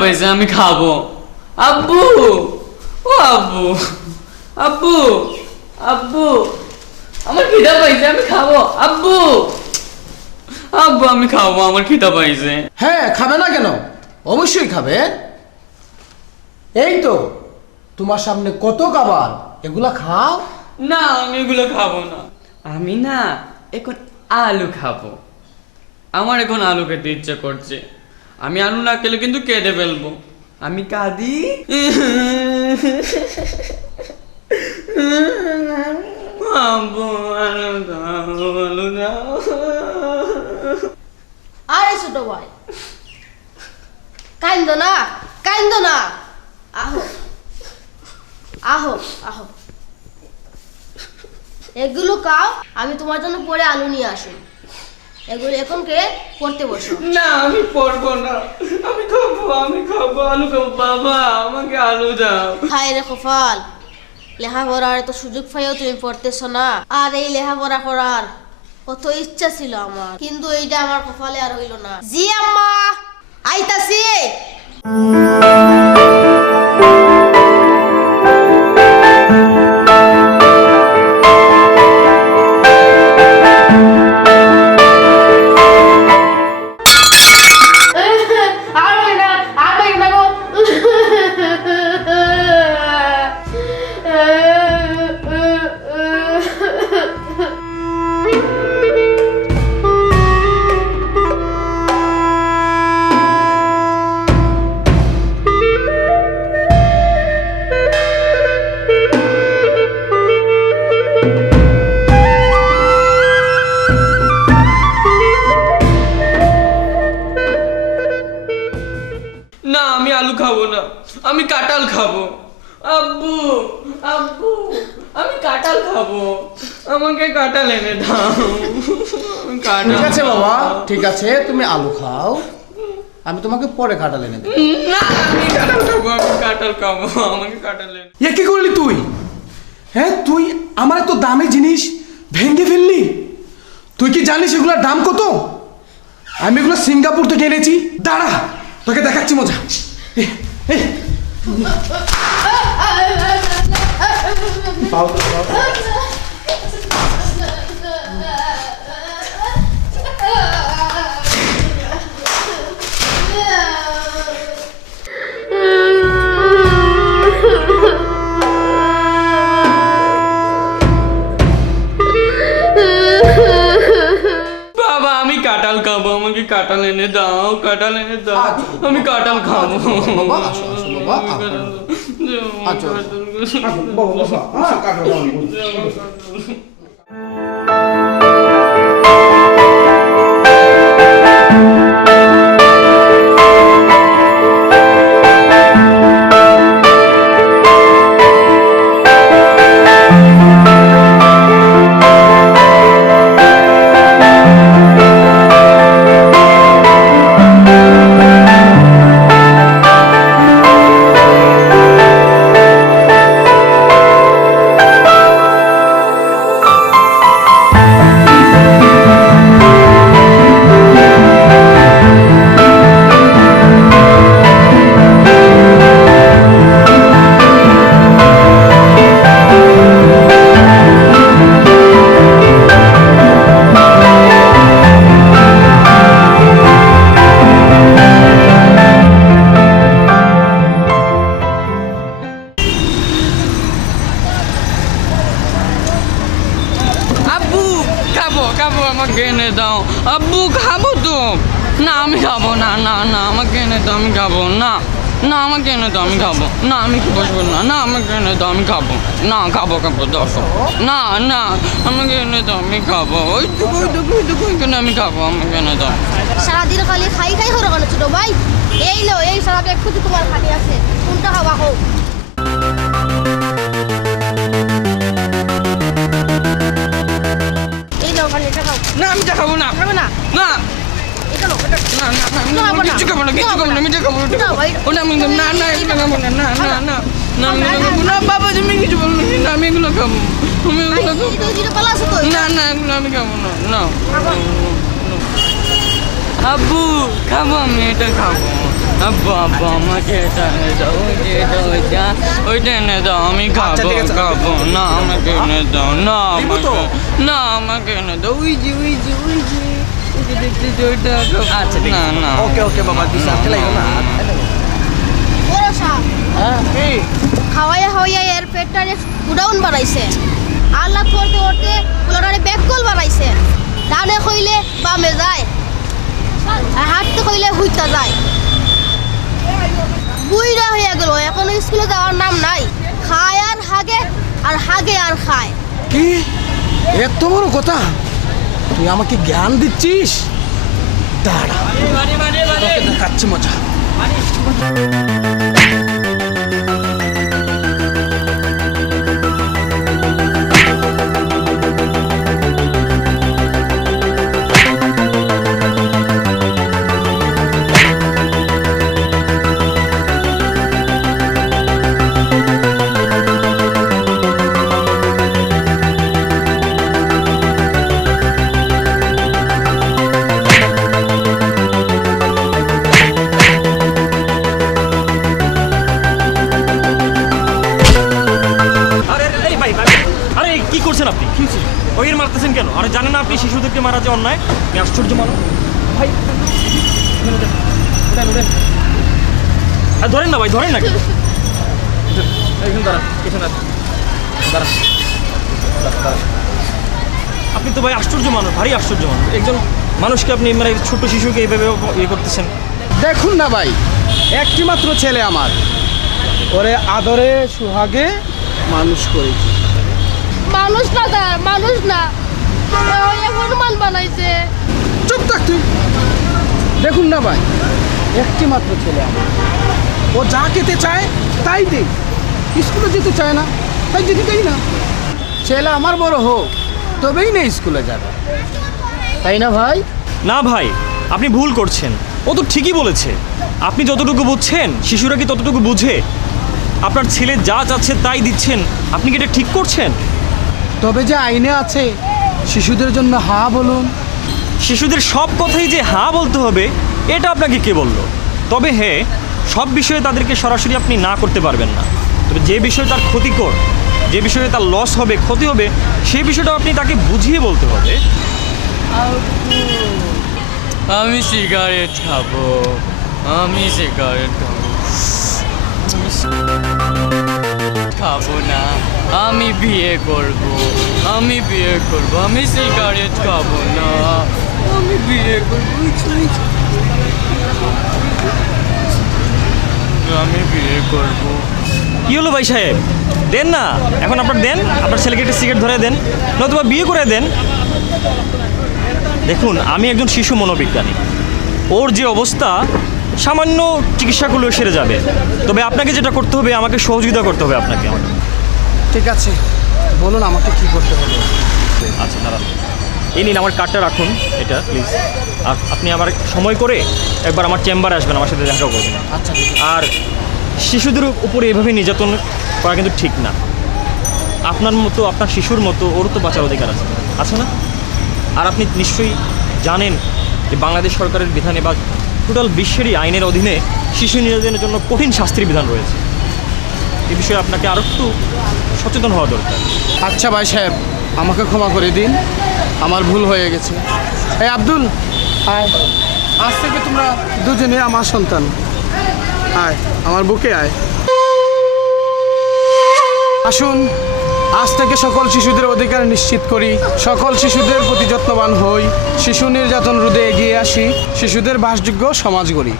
পাইছে আমি খাব। আব্বু! ও আব্বু! আব্বু! আব্বু! আমার খিদা পাইছে আমি খাব। আব্বু! আব্বু আমি খাব আমার খিদা পাইছে। হ্যাঁ খাবে না কেন? অবশ্যই খাবে। এই তো তোমার সামনে কত খাবার? এগুলা খাও। না আমি এগুলো খাব না। আমি না এখন আলু খাব। আমার এখন আলু খেতে ইচ্ছে করছে। আমি আলু না খেলে কিন্তু কেঁদে ফেলব। আমি কাঁদি। আরে ছোট ভাই কাইন্দ না কাইন্দ না। আহো আহো আহো। এগুলো কাও আমি তোমার জন্য পরে আলু নিয়ে আসি। এগুলো এখন কে পড়তে বসো। না আমি পড়ব না। আমি খাব আমি খাব। আলু খাব। বাবা আমাকে আলু দাও। হায় রে কপাল। লেখাপড়ার এত সুযোগ পাইও তুমি পড়তেছো না। আর এই লেখাপড়া করার কত ইচ্ছা ছিল আমার। কিন্তু এইটা আমার কপালে আর হইল না। জি আম্মা আইতাছি। কাঁঠাল খাব। আব্বু আব্বু আমি কাঁঠাল খাব। আমাকে কাঁঠাল এনে দাও। কাঁঠাল ঠিক আছে বাবা ঠিক আছে তুমি আলু খাও। আমি তোমাকে পরে কাঁঠাল এনে দেবো। না আমি কাঁঠাল খাব আমি কাঁঠাল খাব আমাকে কাঁঠাল এনে এ কি করলি তুই? হ্যাঁ তুই আমার এত দামি জিনিস ভেঙে ফেললি? তুই কি জানিস এগুলোর দাম কত? আমি এগুলো সিঙ্গাপুর থেকে এনেছি। দাঁড়া তোকে দেখাচ্ছি মজা। এ, এ, বাবা কাঁঠাল এনে দাও। কাঁঠাল এনে দাও আচ্ছা, আমি কাঁঠাল খাব। বাবা, আসো, বাবা, আসো। কাঁঠাল খাব, আমাকে এনে দাও। আব্বু, খাব তো। না, আমি খাব না না না, আমাকে এনে দাও, আমি খাব। না না, আমাকে এনে দাও, আমি খাব। না, আমি কি বসবো? না না, আমাকে এনে দাও, আমি খাব। না, খাব খাব দশ না না, আমাকে এনে দাও, আমি খাব। ওই টুকু ওই টুকু এখানে আমি খাব, আমাকে এনে দাও। সারাদিন খালি খাই খাই করে ছোট ভাই। এই লো, এই সারা ব্যাগ তোমার খালি আছে। কোনটা খাবা হোক? এটা খাব না। না? না। না না আমি খাব না। বাবা তুমি কিছু বলো না আমি এগুলো খাব। আমি এগুলো খাব। না না এগুলো আমি খাব না না। খাব। আব্বু খাব আমি এটা খাব। আব্বু আমাকে এটা এনে দাও ওই এটা ওইটা ওইটা এনে দাও আমি আচ্ছা, খাব খাব। না আমাকে এনে দাও না আমাকে না আমাকে এনে দাও। ওই যে ওই যে ওই যে ওই যে দেখতে যে ওইটা আচ্ছা না না ওকে বাবা সাথে না হ্যাঁ কি খাওয়াইয়া খাওয়াইয়া এর পেটটা গুডাউন বানাইছে। আল্লাহ করতে করতে পোলাটারে বানাইছে। ডানে কইলে বামে যায় আর হাঁটতে কইলে হুইতা যায়। বুইরা হয়ে গেল। এখন স্কুলে যাওয়ার নাম নাই। খায় আর হাগে আর হাগে আর খায়। কি? এত বড় কথা? তুই আমাকে জ্ঞান দিচ্ছিস? দাঁড়া, তোকে দেখাচ্ছি মজা। শিশুদেরকে মারা যে অন্যায় আমি আশ্চর্য মানুষ। ভাই ধরেন না ভাই ধরেন না। আপনি তো ভাই আশ্চর্য মানুষ ভারী আশ্চর্য মানুষ। একজন মানুষকে আপনি মানে ছোট শিশুকে এইভাবে ইয়ে করতেছেন। দেখুন না ভাই একটি মাত্র ছেলে আমার। ওরে আদরে সুহাগে মানুষ করেছি। মানুষ না মানুষ না। হনুমান বানাইছে। চুপ থাক তুই। দেখুন না ভাই একটি মাত্র ছেলে আমার। ও যা খেতে চায় তাই দে। স্কুলে যেতে চায় না তাই যেতে দেই না। ছেলে আমার বড় হোক তবেই না স্কুলে যাবে। তাই না ভাই? না ভাই আপনি ভুল করছেন। ও তো ঠিকই বলেছে। আপনি যতটুকু বুঝছেন শিশুরা কি ততটুকু বুঝে? আপনার ছেলে যা চাচ্ছে তাই দিচ্ছেন আপনি কি এটা ঠিক করছেন? তবে যে আইনে আছে শিশুদের জন্য হা বলুন। শিশুদের সব কথাই যে হ্যাঁ বলতে হবে এটা আপনাকে কে বলল? তবে হ্যাঁ সব বিষয়ে তাদেরকে সরাসরি আপনি না করতে পারবেন না। তবে যে বিষয়ে তার ক্ষতিকর যে বিষয়ে তার লস হবে ক্ষতি হবে সেই বিষয়টা আপনি তাকে বুঝিয়ে বলতে হবে। আমি সিগারেট খাব আমি সিগারেট খাব। খাব না। আমি বিয়ে করব, আমি বিয়ে করব, আমি সিগারেট খাব না। আমি বিয়ে করব আমি বিয়ে করব। কি হলো ভাই সাহেব? দেন না। এখন আপনার দেন, আপনার ছেলেকে একটা সিগারেট ধরে দেন, নতুবা বিয়ে করে দেন। দেখুন, আমি একজন শিশু মনোবিজ্ঞানী। ওর যে অবস্থা সামান্য চিকিৎসাগুলো সেরে যাবে। তবে আপনাকে যেটা করতে হবে আমাকে সহযোগিতা করতে হবে আপনাকে। ঠিক আছে। বলুন আমাকে কি করতে হবে। আচ্ছা দাঁড়ান। এই নিন আমার কার্ডটা রাখুন। এটা প্লিজ। আর আপনি আবার সময় করে একবার আমার চেম্বারে আসবেন আমার সাথে দেখা করবেন। আচ্ছা আর শিশুদের উপরে এভাবে নির্যাতন করা কিন্তু ঠিক না। আপনার মতো আপনার শিশুর মতো ওর তো বাঁচার অধিকার আছে। আছে না? আর আপনি নিশ্চয়ই জানেন যে বাংলাদেশ সরকারের বিধানে বা টোটাল বিশ্বেরই আইনের অধীনে শিশু নির্যাতনের জন্য কঠিন শাস্তির বিধান রয়েছে। এ বিষয়ে আপনাকে আরও একটু সচেতন হওয়া দরকার। আচ্ছা ভাই সাহেব, আমাকে ক্ষমা করে দিন। আমার ভুল হয়ে গেছে। এই আব্দুল, আয়। আজ থেকে তোমরা দুজনে আমার সন্তান। আয়, আমার বুকে আয়। আসুন। আজ থেকে সকল শিশুদের অধিকার নিশ্চিত করি। সকল শিশুদের প্রতি যত্নবান হই। শিশু নির্যাতন রোধে এগিয়ে আসি। শিশুদের বাসযোগ্য সমাজ গড়ি।